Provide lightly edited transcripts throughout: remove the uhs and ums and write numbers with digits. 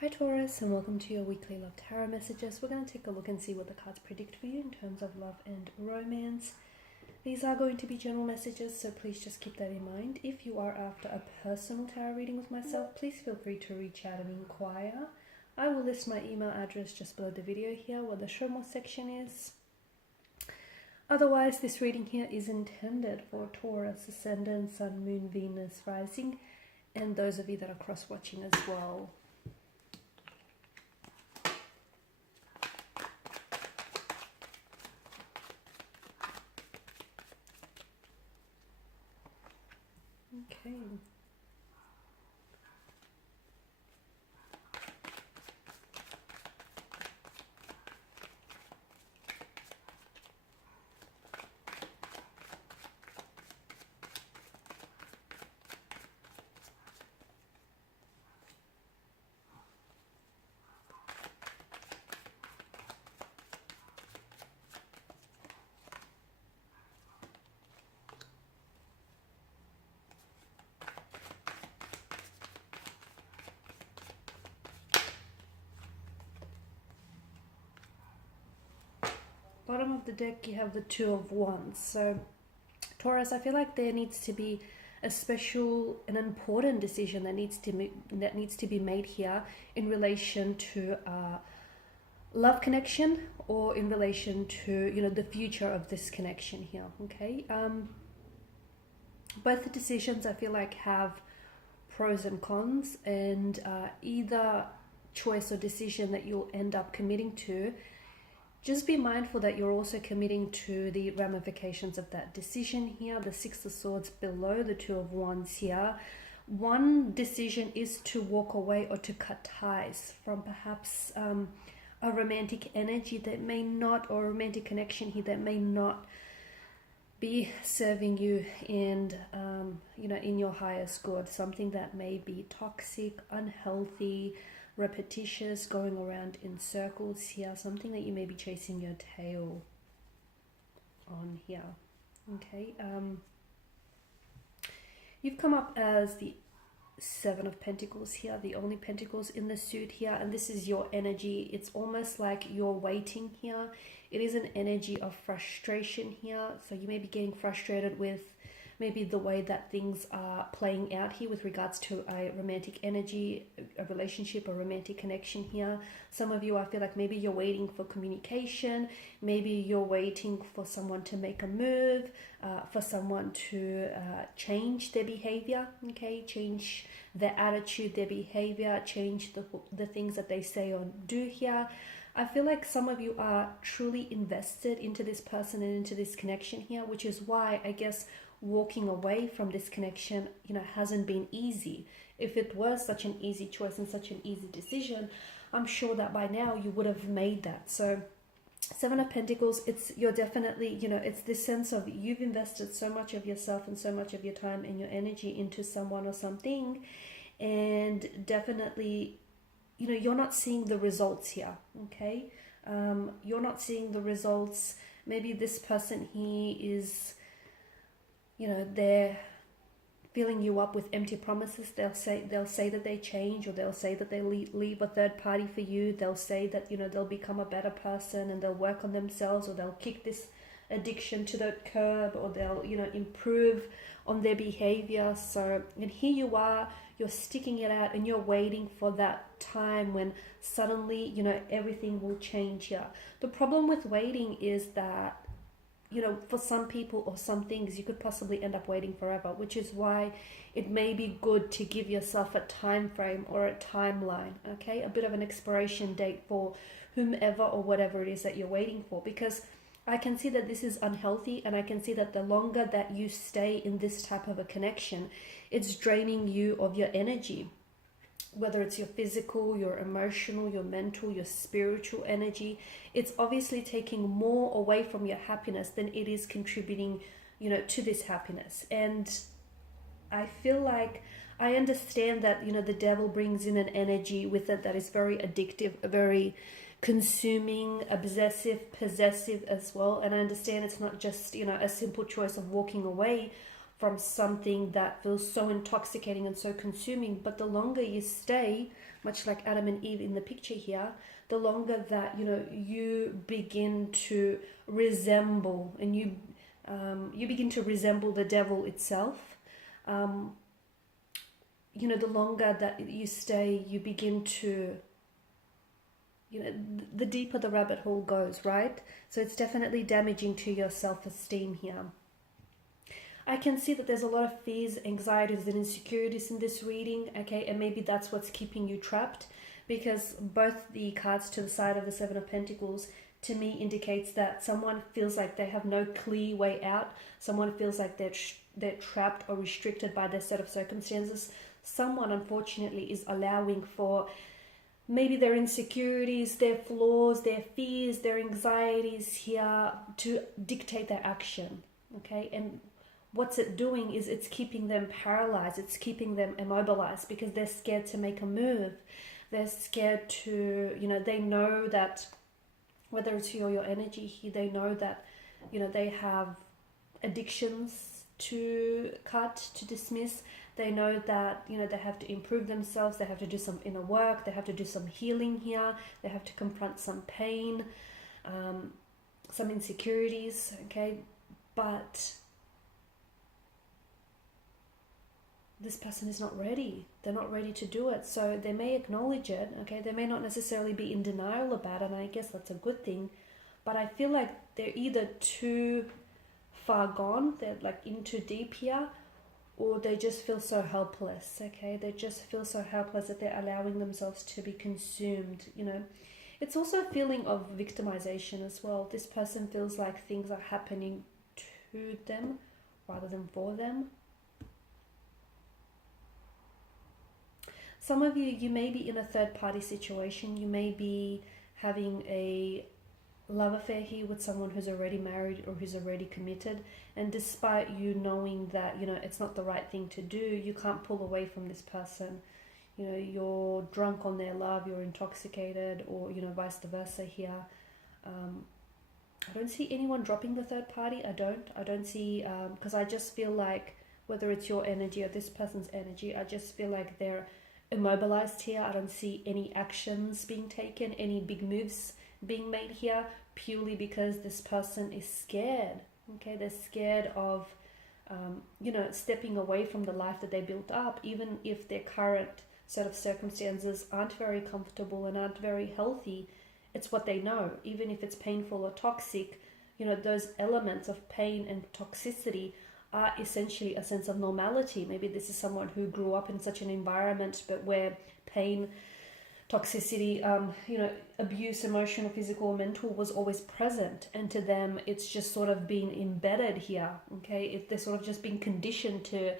Hi Taurus, and welcome to your weekly love tarot messages. We're going to take a look and see what the cards predict for you in terms of love and romance. These are going to be general messages, so please just keep that in mind. If you are after a personal tarot reading with myself, please feel free to reach out and inquire. I will list my email address just below the video here where the show more section is. Otherwise, this reading here is intended for Taurus, Ascendant, Sun, Moon, Venus, Rising, and those of you that are cross-watching as well. Okay. Bottom of the deck, you have the Two of Wands. So, Taurus, I feel like there needs to be a special, an important decision that needs to be made here in relation to love connection, or in relation to the future of this connection here. Okay, both the decisions I feel like have pros and cons, and either choice or decision that you'll end up committing to, just be mindful that you're also committing to the ramifications of that decision here. The Six of Swords below the Two of Wands here. One decision is to walk away or to cut ties from perhaps a romantic energy that may not, or a romantic connection here that may not be serving you and in your highest good. Something that may be toxic, unhealthy, repetitious, going around in circles here, something that you may be chasing your tail on here. Okay, you've come up as the Seven of Pentacles here, the only pentacles in the suit here, and this is your energy. It's almost like you're waiting here. It is an energy of frustration here, so you may be getting frustrated with maybe the way that things are playing out here with regards to a romantic energy, a relationship, a romantic connection here. Some of you, I feel like maybe you're waiting for communication, maybe you're waiting for someone to make a move, for someone to change their behavior, okay, change their attitude, their behavior, change the things that they say or do here. I feel like some of you are truly invested into this person and into this connection here, which is why I guess walking away from this connection hasn't been easy. If it was such an easy choice and such an easy decision, I'm sure that by now you would have made that. So Seven of Pentacles, you're definitely, it's this sense of you've invested so much of yourself and so much of your time and your energy into someone or something, and definitely you're not seeing the results here. Okay, you're not seeing the results. Maybe this person here is, they're filling you up with empty promises. They'll say that they change, or they'll say that they leave a third party for you. They'll say that they'll become a better person and they'll work on themselves, or they'll kick this addiction to the curb, or they'll improve on their behavior. So, and here you are, you're sticking it out and you're waiting for that time when suddenly everything will change here. The problem with waiting is that for some people or some things, you could possibly end up waiting forever, which is why it may be good to give yourself a time frame or a timeline, okay? A bit of an expiration date for whomever or whatever it is that you're waiting for, because I can see that this is unhealthy, and I can see that the longer that you stay in this type of a connection, it's draining you of your energy. Whether it's your physical, your emotional, your mental, your spiritual energy, it's obviously taking more away from your happiness than it is contributing, to this happiness. And I feel like I understand that, the devil brings in an energy with it that is very addictive, very consuming, obsessive, possessive as well. And I understand it's not just, a simple choice of walking away from something that feels so intoxicating and so consuming, but the longer you stay, much like Adam and Eve in the picture here, the longer that, you know, you begin to resemble, and you begin to resemble the devil itself, you know, the longer that you stay, you begin to, you know, the deeper the rabbit hole goes, right? So it's definitely damaging to your self-esteem here. I can see that there's a lot of fears, anxieties, and insecurities in this reading, okay? And maybe that's what's keeping you trapped, because both the cards to the side of the Seven of Pentacles to me indicates that someone feels like they have no clear way out. Someone feels like they're trapped or restricted by their set of circumstances. Someone, unfortunately, is allowing for maybe their insecurities, their flaws, their fears, their anxieties here to dictate their action, okay? And what's it doing is it's keeping them paralyzed. It's keeping them immobilized because they're scared to make a move. They're scared to, you know, they know that whether it's your energy here, they know that, you know, they have addictions to cut, to dismiss. They know that, you know, they have to improve themselves. They have to do some inner work. They have to do some healing here. They have to confront some pain, some insecurities, okay? But this person is not ready. They're not ready to do it. So they may acknowledge it, okay? They may not necessarily be in denial about it, and I guess that's a good thing. But I feel like they're either too far gone, they're like in too deep here, or they just feel so helpless, okay? They just feel so helpless that they're allowing themselves to be consumed, you know? It's also a feeling of victimization as well. This person feels like things are happening to them rather than for them. Some of you may be in a third-party situation. You may be having a love affair here with someone who's already married or who's already committed. And despite you knowing that, you know, it's not the right thing to do, you can't pull away from this person. You know, you're drunk on their love, you're intoxicated, or, you know, vice versa here. I don't see anyone dropping the third party. I don't see, because I just feel like whether it's your energy or this person's energy, I just feel like they're immobilized here. I don't see any actions being taken, any big moves being made here, purely because this person is scared, okay? They're scared of, you know, stepping away from the life that they built up, even if their current set of circumstances aren't very comfortable and aren't very healthy. It's what they know. Even if it's painful or toxic, you know, those elements of pain and toxicity are essentially a sense of normality. Maybe this is someone who grew up in such an environment, but where pain, toxicity, you know, abuse, emotional, physical, mental, was always present. And to them, it's just sort of been embedded here, okay? They're sort of just being conditioned to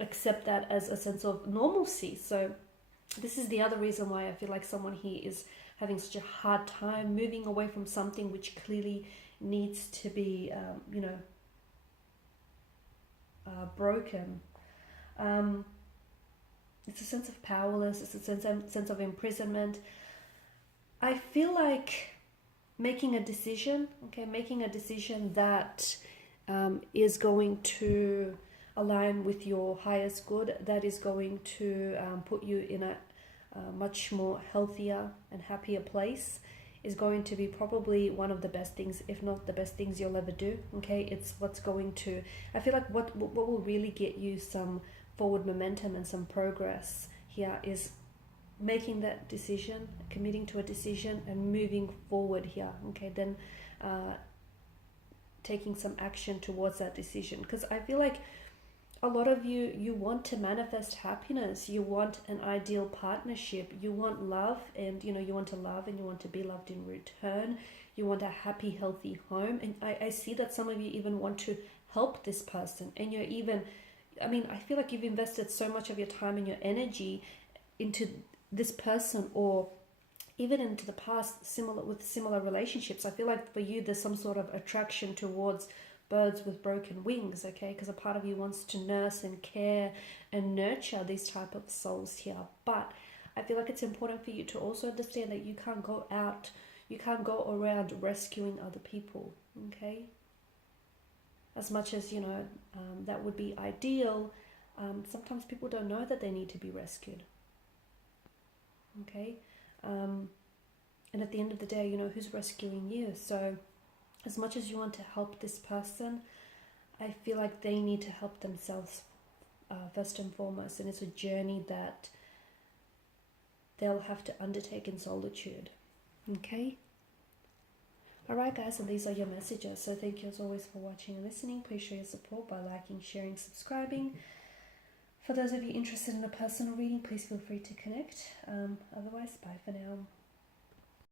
accept that as a sense of normalcy. So this is the other reason why I feel like someone here is having such a hard time moving away from something which clearly needs to be, you know, broken. It's a sense of powerless. It's a sense of imprisonment. I feel like making a decision, okay, making a decision that is going to align with your highest good, that is going to put you in a much more healthier and happier place, is going to be probably one of the best things, if not the best things you'll ever do, okay? It's what's going to, I feel like what will really get you some forward momentum and some progress here is making that decision, committing to a decision and moving forward here, okay? Then taking some action towards that decision, because I feel like a lot of you want to manifest happiness. You want an ideal partnership. You want love, and you know, you want to love and you want to be loved in return. You want a happy, healthy home. And I see that some of you even want to help this person. And you're even, I mean, I feel like you've invested so much of your time and your energy into this person, or even into the past, similar relationships. I feel like for you, there's some sort of attraction towards birds with broken wings, okay? Because a part of you wants to nurse and care and nurture these type of souls here. But I feel like it's important for you to also understand that you can't go out, you can't go around rescuing other people, okay? As much as, you know, that would be ideal, sometimes people don't know that they need to be rescued, okay? And at the end of the day, you know, who's rescuing you? So as much as you want to help this person, I feel like they need to help themselves first and foremost, and it's a journey that they'll have to undertake in solitude, okay? Alright guys, and these are your messages. So thank you as always for watching and listening. Please show your support by liking, sharing, subscribing. For those of you interested in a personal reading, please feel free to connect. Otherwise, bye for now.